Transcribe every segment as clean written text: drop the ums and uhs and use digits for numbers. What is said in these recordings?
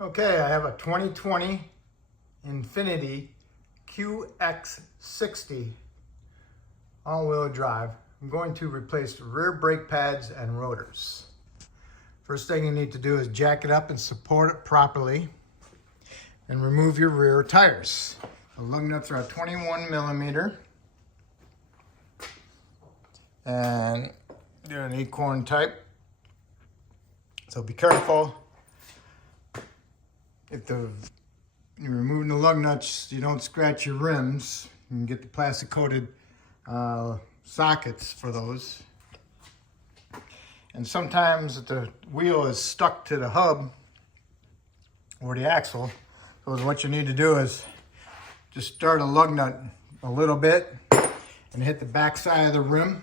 Okay, I have a 2020 Infiniti QX60 all-wheel drive. I'm going to replace the rear brake pads and rotors. First thing you need to do is jack it up and support it properly and remove your rear tires. The lug nuts are a 21 millimeter and they're an acorn type. So be careful. If you're removing the lug nuts, you don't scratch your rims. You can get the plastic coated sockets for those. And sometimes the wheel is stuck to the hub or the axle. So what you need to do is just start a lug nut a little bit and hit the back side of the rim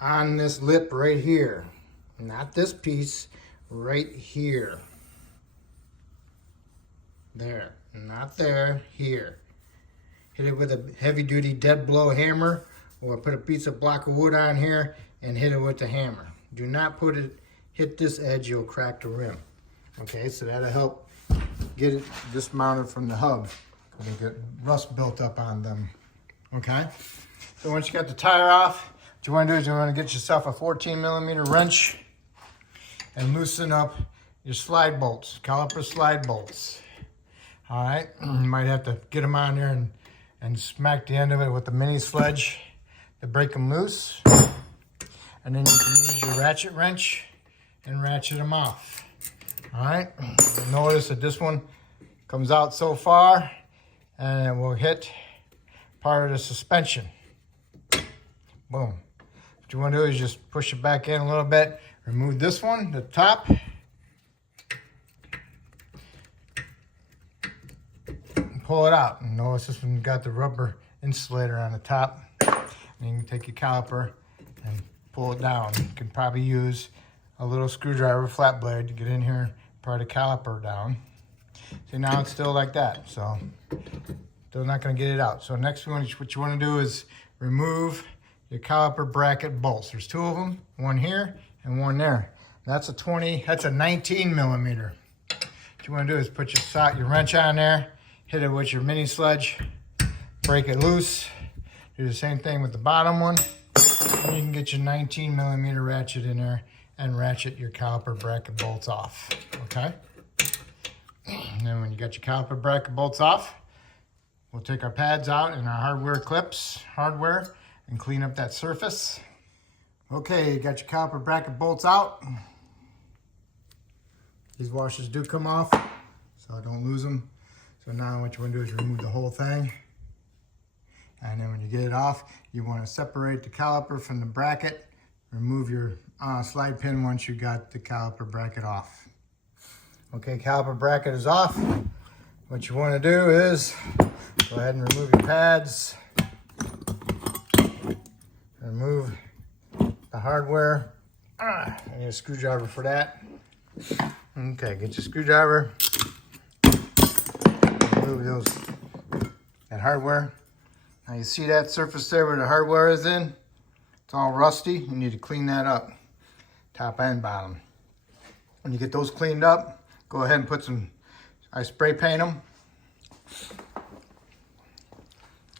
on this lip right here. Not this piece, right here. There, not there, here. Hit it with a heavy duty dead blow hammer, or put a piece of block of wood on here and hit it with the hammer. Do not hit this edge, you'll crack the rim. Okay, so that'll help get it dismounted from the hub. You'll get rust built up on them. Okay, so once you got the tire off, what you want to do is you want to get yourself a 14 millimeter wrench and loosen up your slide bolts, caliper slide bolts. All right, you might have to get them on there and smack the end of it with the mini sledge to break them loose. And then you can use your ratchet wrench and ratchet them off. All right, you'll notice that this one comes out so far and it will hit part of the suspension. Boom. What you want to do is just push it back in a little bit, remove this one, the top, and pull it out. And notice this one got the rubber insulator on the top. And you can take your caliper and pull it down. You can probably use a little screwdriver, flat blade, to get in here, part the caliper down. See, now it's still like that, so still not going to get it out. So next one, what you want to do is remove your caliper bracket bolts. There's two of them, one here and one there. That's a 19 millimeter. What you want to do is put your wrench on there, hit it with your mini sledge, break it loose. Do the same thing with the bottom one. And you can get your 19 millimeter ratchet in there and ratchet your caliper bracket bolts off, okay? And then when you got your caliper bracket bolts off, we'll take our pads out and our hardware clips, and clean up that surface. Okay, you got your caliper bracket bolts out. These washers do come off, so don't lose them. So now what you want to do is remove the whole thing. And then when you get it off, you want to separate the caliper from the bracket. Remove your slide pin once you got the caliper bracket off. Okay, caliper bracket is off. What you want to do is go ahead and remove your pads. Remove the hardware. I need a screwdriver for that. Okay, get your screwdriver. Remove that hardware. Now you see that surface there where the hardware is in? It's all rusty. You need to clean that up, top and bottom. When you get those cleaned up, go ahead and put I spray paint them.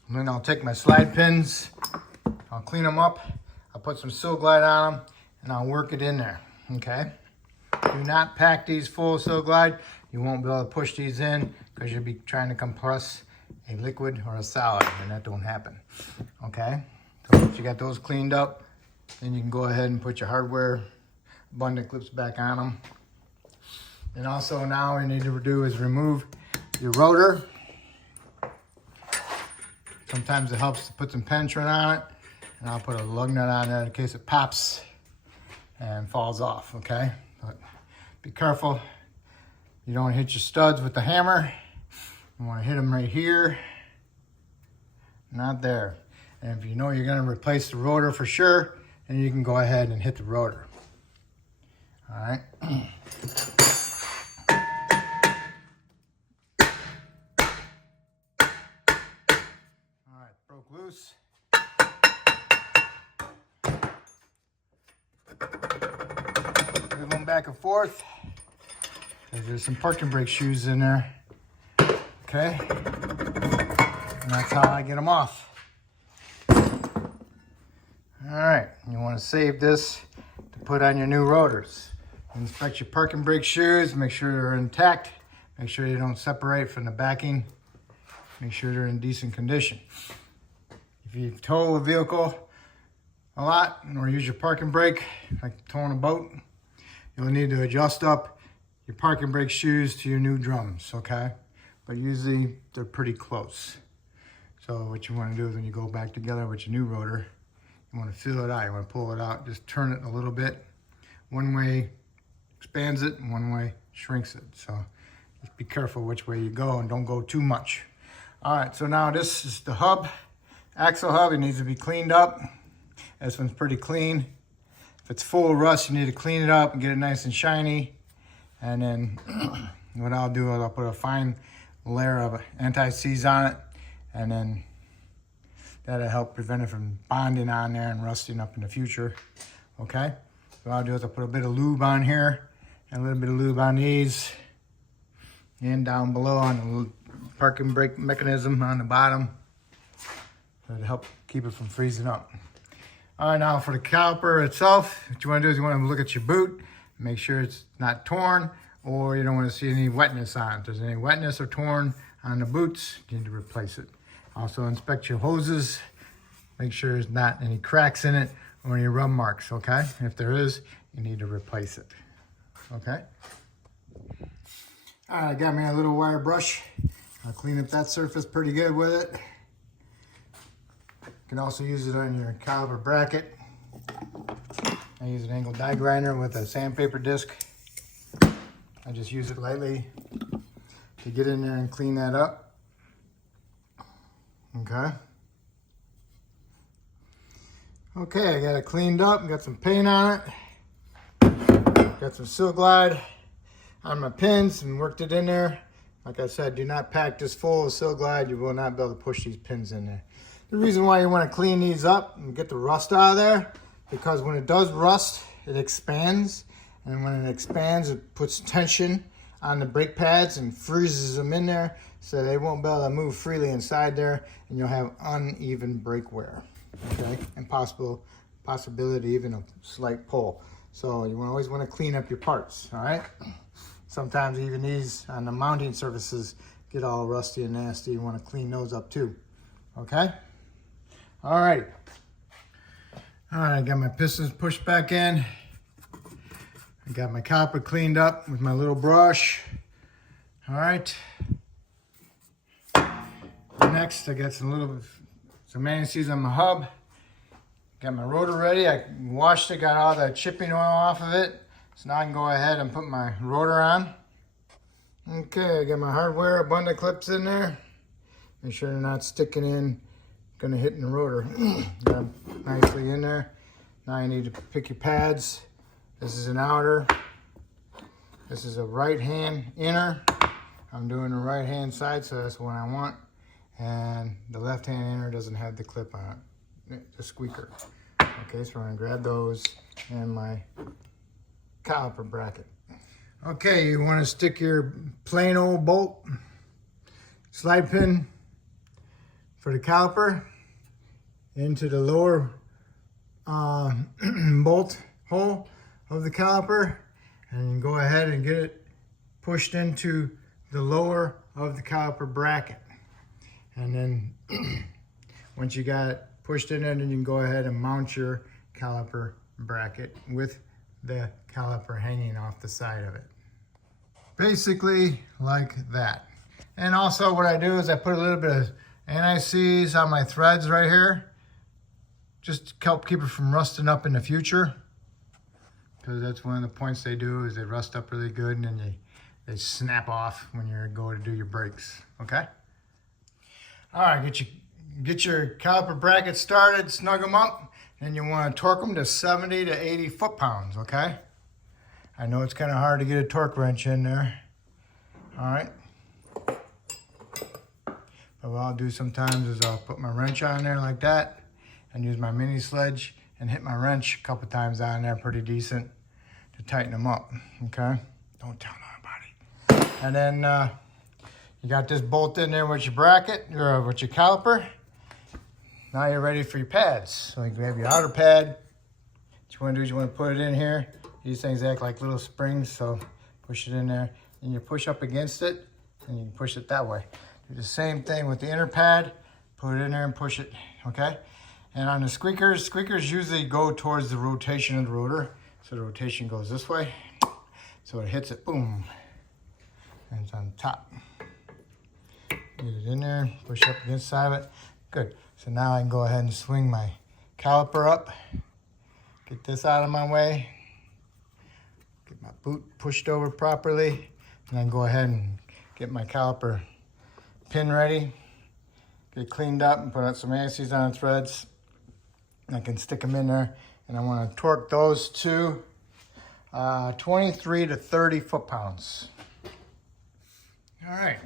And then I'll take my slide pins, I'll clean them up, I'll put some Sil Glide on them, and I'll work it in there, okay? Do not pack these full of Sil Glide. You won't be able to push these in because you'll be trying to compress a liquid or a solid, and that don't happen, okay? So once you got those cleaned up, then you can go ahead and put your hardware abundant clips back on them. And also now what you need to do is remove your rotor. Sometimes it helps to put some penetrant on it, and I'll put a lug nut on there in case it pops and falls off, okay? But be careful. You don't hit your studs with the hammer. You want to hit them right here, not there. And if you know you're going to replace the rotor for sure, then you can go ahead and hit the rotor. All right. All right, broke loose. back and forth. There's some parking brake shoes in there. Okay, and that's how I get them off. All right, you want to save this to put on your new rotors. Inspect your parking brake shoes, make sure they're intact, make sure they don't separate from the backing, make sure they're in decent condition. If you tow a vehicle a lot or use your parking brake, like towing a boat, you'll need to adjust up your parking brake shoes to your new drums, okay? But usually they're pretty close. So what you want to do is when you go back together with your new rotor, you want to feel it out, you want to pull it out, just turn it a little bit. One way expands it and one way shrinks it. So just be careful which way you go and don't go too much. All right, so now this is the hub, axle hub. It needs to be cleaned up. This one's pretty clean. If it's full of rust, you need to clean it up and get it nice and shiny. And then what I'll do is I'll put a fine layer of anti-seize on it, and then that'll help prevent it from bonding on there and rusting up in the future. Okay, so what I'll do is I'll put a bit of lube on here and a little bit of lube on these, and down below on the parking brake mechanism on the bottom, to help keep it from freezing up. All right, now for the caliper itself, what you want to do is you want to look at your boot, make sure it's not torn, or you don't want to see any wetness on it. If there's any wetness or torn on the boots, you need to replace it. Also inspect your hoses, make sure there's not any cracks in it or any rub marks, okay? If there is, you need to replace it, okay? All right, I got me a little wire brush. I'll clean up that surface pretty good with it. You can also use it on your caliper bracket. I use an angle die grinder with a sandpaper disc. I just use it lightly to get in there and clean that up. Okay. Okay, I got it cleaned up, got some paint on it. Got some Seal Glide on my pins and worked it in there. Like I said, do not pack this full of Seal Glide. You will not be able to push these pins in there. The reason why you want to clean these up and get the rust out of there, because when it does rust, it expands. And when it expands, it puts tension on the brake pads and freezes them in there, so they won't be able to move freely inside there, and you'll have uneven brake wear, okay? And possibility even a slight pull. So you always want to clean up your parts, all right? Sometimes even these on the mounting surfaces get all rusty and nasty. You want to clean those up too, okay? All right. All right, I got my pistons pushed back in. I got my caliper cleaned up with my little brush. All right. Next, I got some anti-seize on my hub. Got my rotor ready. I washed it, got all the chipping oil off of it. So now I can go ahead and put my rotor on. Okay, I got my hardware bundle clips in there. Make sure they're not sticking in, gonna hit in the rotor. Got them nicely in there. Now you need to pick your pads. This is an outer. This is a right hand inner. I'm doing the right hand side, so that's what I want. And the left hand inner doesn't have the clip on it, the squeaker. Okay, so I'm gonna grab those and my caliper bracket. Okay, you want to stick your plain old bolt slide pin for the caliper into the lower bolt hole of the caliper, and go ahead and get it pushed into the lower of the caliper bracket. And then once you got it pushed in there, then you can go ahead and mount your caliper bracket with the caliper hanging off the side of it. Basically like that. And also what I do is I put a little bit of anti-seize on my threads right here, just to help keep it from rusting up in the future. Because that's one of the points they do, is they rust up really good and then they snap off when you're going to do your brakes, okay? All right, get your caliper brackets started, snug them up, and you want to torque them to 70 to 80 foot-pounds, okay? I know it's kind of hard to get a torque wrench in there, all right? But what I'll do sometimes is I'll put my wrench on there like that and use my mini sledge and hit my wrench a couple times on there pretty decent to tighten them up, okay? Don't tell nobody. And then you got this bolt in there with your bracket, or with your caliper. Now you're ready for your pads. So you grab your outer pad. What you want to do is you want to put it in here. These things act like little springs, so push it in there. And you push up against it, and you can push it that way. Do the same thing with the inner pad. Put it in there and push it, okay? And on the squeakers, squeakers usually go towards the rotation of the rotor. So the rotation goes this way. So it hits it, boom. And it's on top. Get it in there, push up against the side of it. Good. So now I can go ahead and swing my caliper up. Get this out of my way. Get my boot pushed over properly. And then go ahead and get my caliper pin ready. Get cleaned up and put out some anti-seize on the threads. I can stick them in there. And I want to torque those to 23 to 30 foot-pounds. All right,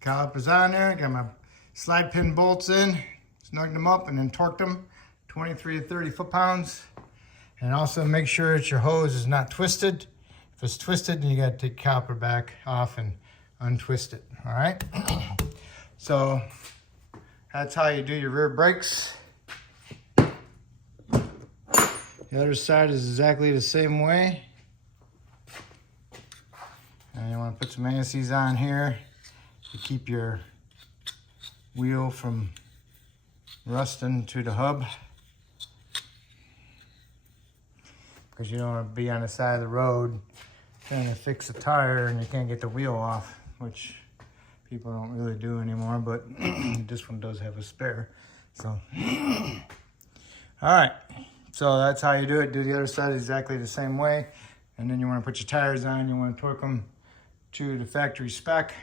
caliper's on there. Got my slide pin bolts in. Snug them up and then torque them 23 to 30 foot-pounds. And also make sure that your hose is not twisted. If it's twisted, then you got to take the caliper back off and untwist it, all right? So that's how you do your rear brakes. The other side is exactly the same way. And you want to put some anti-seize on here to keep your wheel from rusting to the hub. Because you don't want to be on the side of the road trying to fix a tire and you can't get the wheel off, which people don't really do anymore, but this one does have a spare. So, all right. So that's how you do it. Do the other side exactly the same way. And then you want to put your tires on. You want to torque them to the factory spec.